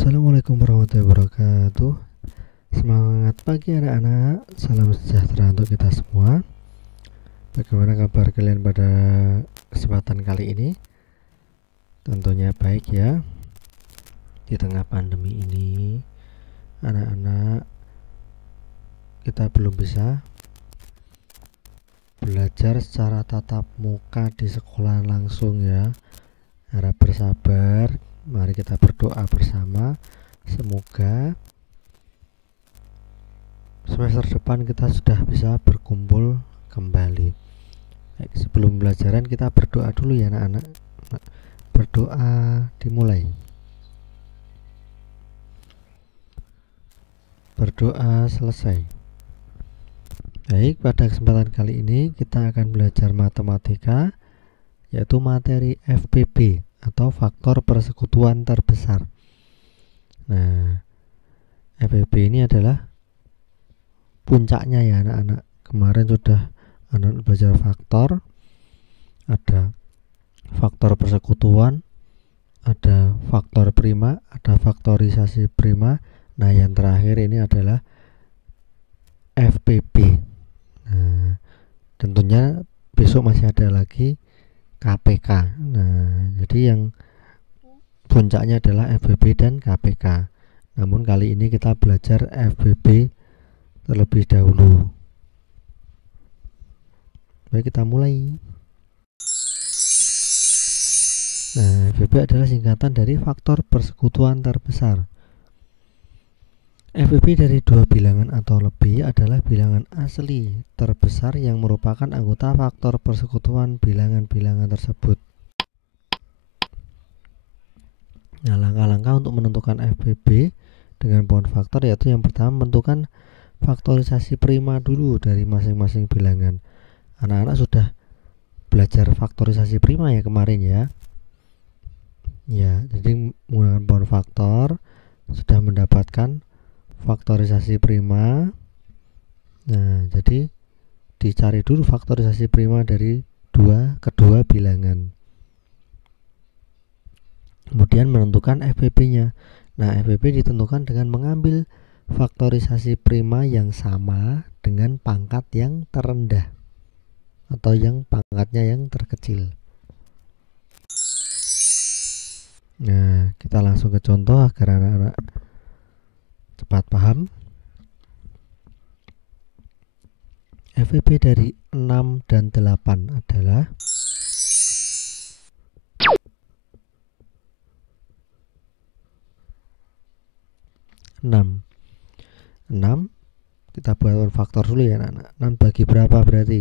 Assalamualaikum warahmatullahi wabarakatuh. Semangat pagi anak-anak. Salam sejahtera untuk kita semua. Bagaimana kabar kalian pada kesempatan kali ini? Tentunya baik ya. Di tengah pandemi ini, anak-anak kita belum bisa belajar secara tatap muka di sekolah langsung ya. Harap bersabar. Mari kita berdoa bersama. Semoga semester depan kita sudah bisa berkumpul kembali. Baik, sebelum pembelajaran kita berdoa dulu ya anak-anak. Berdoa dimulai. Berdoa selesai. Baik, pada kesempatan kali ini kita akan belajar matematika, yaitu materi FPB atau faktor persekutuan terbesar. Nah, FPB ini adalah puncaknya ya anak-anak. Kemarin sudah anak belajar faktor, ada faktor persekutuan, ada faktor prima, ada faktorisasi prima. Nah, yang terakhir ini adalah FPB. Nah, tentunya besok masih ada lagi KPK. Nah, jadi yang puncaknya adalah FPB dan KPK. Namun kali ini kita belajar FPB terlebih dahulu. Baik, kita mulai. Nah, FPB adalah singkatan dari faktor persekutuan terbesar. FPB dari dua bilangan atau lebih adalah bilangan asli terbesar yang merupakan anggota faktor persekutuan bilangan-bilangan tersebut. Nah, langkah-langkah untuk menentukan FPB dengan pohon faktor yaitu yang pertama menentukan faktorisasi prima dulu dari masing-masing bilangan. Anak-anak sudah belajar faktorisasi prima ya kemarin ya. Ya, jadi menggunakan pohon faktor sudah mendapatkan faktorisasi prima. Nah, jadi dicari dulu faktorisasi prima dari kedua bilangan. Kemudian menentukan FPB-nya. Nah, FPB ditentukan dengan mengambil faktorisasi prima yang sama dengan pangkat yang terendah atau yang pangkatnya yang terkecil. Nah, kita langsung ke contoh agar anak-anak cepat paham. FPB dari 6 dan 8 adalah 6. Kita buat faktor dulu ya anak-anak. 6 bagi berapa berarti?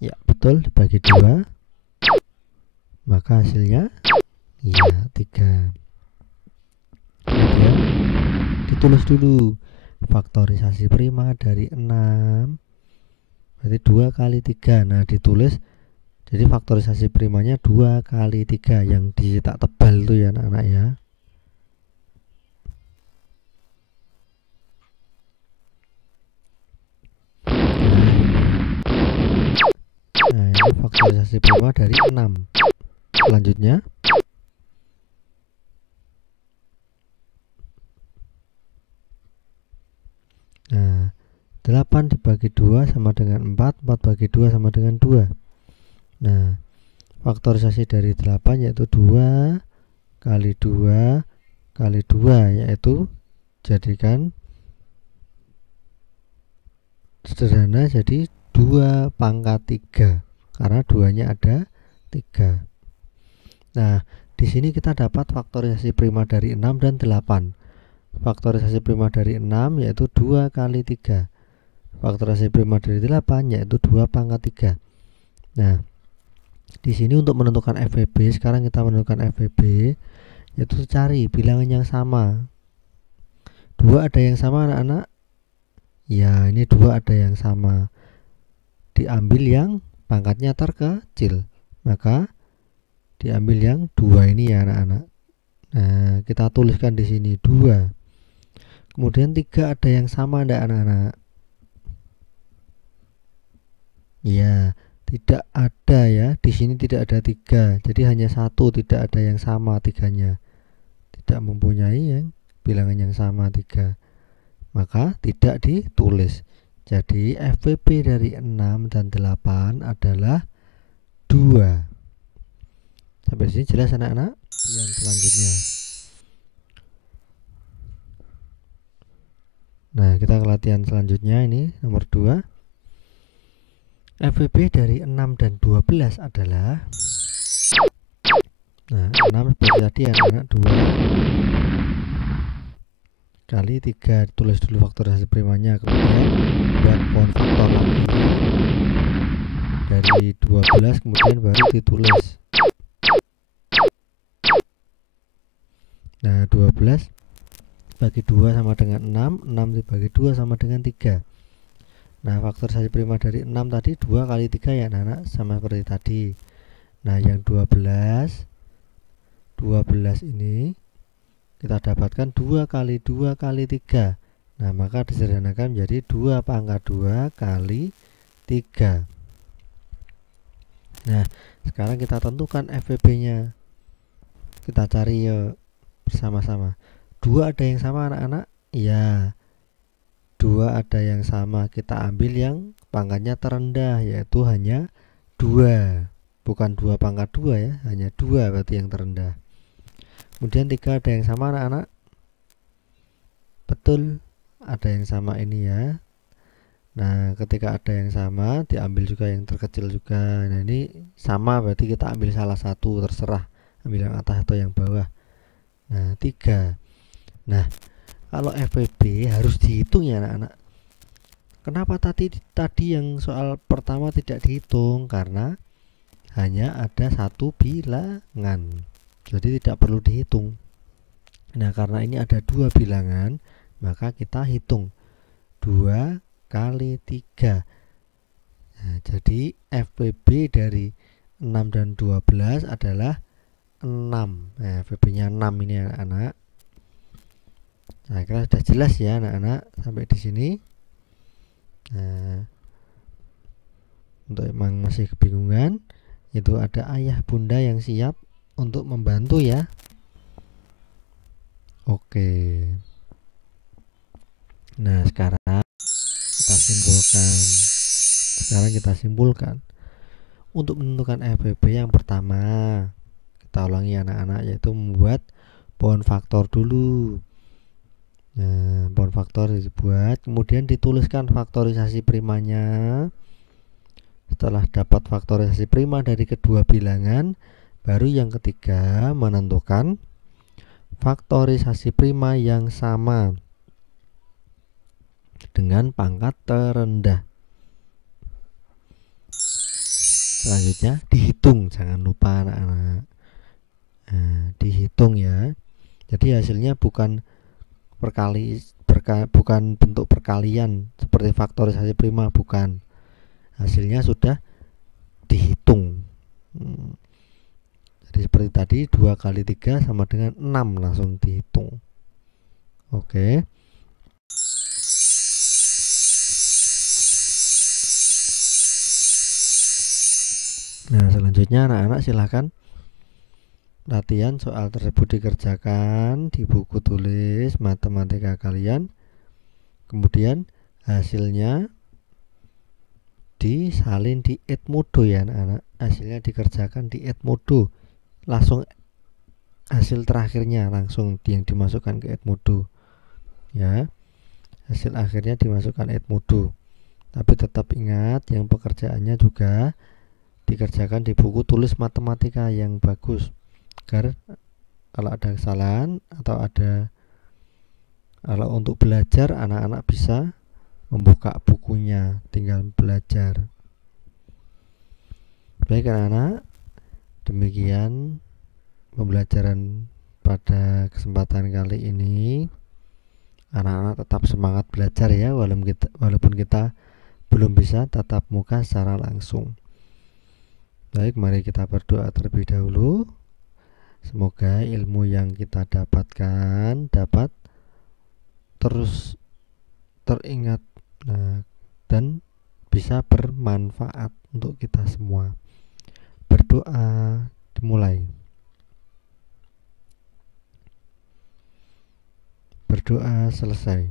Ya, betul, dibagi 2. Maka hasilnya ya 3. Kemudian ditulis dulu faktorisasi prima dari 6 berarti 2 kali 3. Nah, ditulis jadi faktorisasi primanya 2 kali 3 yang dicetak tebal itu ya anak-anak ya. Nah, ini faktorisasi prima dari 6. Selanjutnya nah, 8 dibagi 2 sama dengan 4, 4 bagi 2 sama dengan 2. Nah, faktorisasi dari 8 yaitu 2 kali 2 kali 2, yaitu jadikan sederhana jadi 2 pangkat 3 karena 2-nya ada 3. Nah, di sini kita dapat faktorisasi prima dari 6 dan 8. Faktorisasi prima dari 6 yaitu 2 kali 3. Faktorisasi prima dari 8 yaitu 2 pangkat 3. Nah, di sini untuk menentukan FPB, sekarang kita menentukan FPB yaitu cari bilangan yang sama. 2 ada yang sama anak-anak? Ya, ini 2 ada yang sama. Diambil yang pangkatnya terkecil. Maka diambil yang 2 ini ya anak-anak. Nah, kita tuliskan di sini 2. Kemudian 3 ada yang sama enggak anak-anak? Ya, tidak ada ya. Di sini tidak ada 3. Jadi hanya 1, tidak ada yang sama 3-nya. tidak mempunyai yang bilangan yang sama 3, maka tidak ditulis. Jadi FPP dari 6 dan 8 adalah 2. Sampai sini jelas anak-anak? Yang selanjutnya. Nah, kita ke latihan selanjutnya, ini nomor 2. FPP dari 6 dan 12 adalah, nah 6 seperti tadi anak-anak, 2 kali 3, tulis dulu faktorisasi primanya, kemudian buat pohon faktor lagi dari 12, kemudian baru ditulis. Nah 12 bagi 2 sama dengan 6, 6 dibagi 2 sama dengan 3. Nah faktorisasi prima dari 6 tadi 2 kali 3 ya anak-anak, sama seperti tadi. Nah yang 12 ini kita dapatkan 2 kali 2 kali 3. Nah maka disederhanakan menjadi 2 pangkat 2 kali 3. Nah sekarang kita tentukan FPP nya, kita cari yuk bersama-sama. 2 ada yang sama anak-anak? Ya, 2 ada yang sama. Kita ambil yang pangkatnya terendah, yaitu hanya 2. Bukan 2 pangkat 2 ya, hanya 2 berarti yang terendah. Kemudian 3 ada yang sama anak-anak? Betul, ada yang sama ini ya. Nah ketika ada yang sama, diambil juga yang terkecil juga. Nah ini sama, berarti kita ambil salah satu, terserah ambil yang atas atau yang bawah. Nah 3. Nah kalau FPP harus dihitung ya anak-anak. Kenapa tadi yang soal pertama tidak dihitung? Karena hanya ada satu bilangan, jadi tidak perlu dihitung. Nah karena ini ada 2 bilangan, maka kita hitung 2 kali 3. Nah, jadi FPP dari 6 dan 12 adalah 6. Nah FPP nya 6 ini anak-anak. Nah, kira sudah jelas ya anak-anak sampai di sini. Nah, untuk yang masih kebingungan, itu ada ayah bunda yang siap untuk membantu ya. Oke. Nah, sekarang kita simpulkan. Untuk menentukan FPP yang pertama, kita ulangi anak-anak, yaitu membuat pohon faktor dulu. Nah, pohon faktor dibuat, kemudian dituliskan faktorisasi primanya. Setelah dapat faktorisasi prima dari kedua bilangan, baru yang ketiga menentukan faktorisasi prima yang sama dengan pangkat terendah. Selanjutnya dihitung, jangan lupa anak-anak. Nah, dihitung ya. Jadi hasilnya bukan bentuk perkalian seperti faktorisasi prima, bukan. Hasilnya sudah dihitung. Jadi seperti tadi 2 kali 3 sama dengan 6, langsung dihitung. Oke. Nah selanjutnya anak-anak silahkan latihan soal tersebut dikerjakan di buku tulis matematika kalian. Kemudian hasilnya disalin di Edmodo ya anak-anak. Hasilnya dikerjakan di Edmodo. Langsung hasil terakhirnya langsung yang dimasukkan ke Edmodo. Ya. Hasil akhirnya dimasukkan Edmodo. Tapi tetap ingat yang pekerjaannya juga dikerjakan di buku tulis matematika yang bagus, agar kalau ada kesalahan atau kalau untuk belajar anak-anak bisa membuka bukunya, tinggal belajar. Baik anak-anak, demikian pembelajaran pada kesempatan kali ini. Anak-anak tetap semangat belajar ya, walaupun kita belum bisa tatap muka secara langsung. Baik, mari kita berdoa terlebih dahulu. Semoga ilmu yang kita dapatkan dapat terus teringat dan bisa bermanfaat untuk kita semua. Berdoa dimulai. berdoa selesai.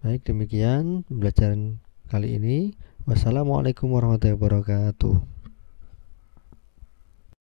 Baik, demikian pembelajaran kali ini. Wassalamualaikum warahmatullahi wabarakatuh.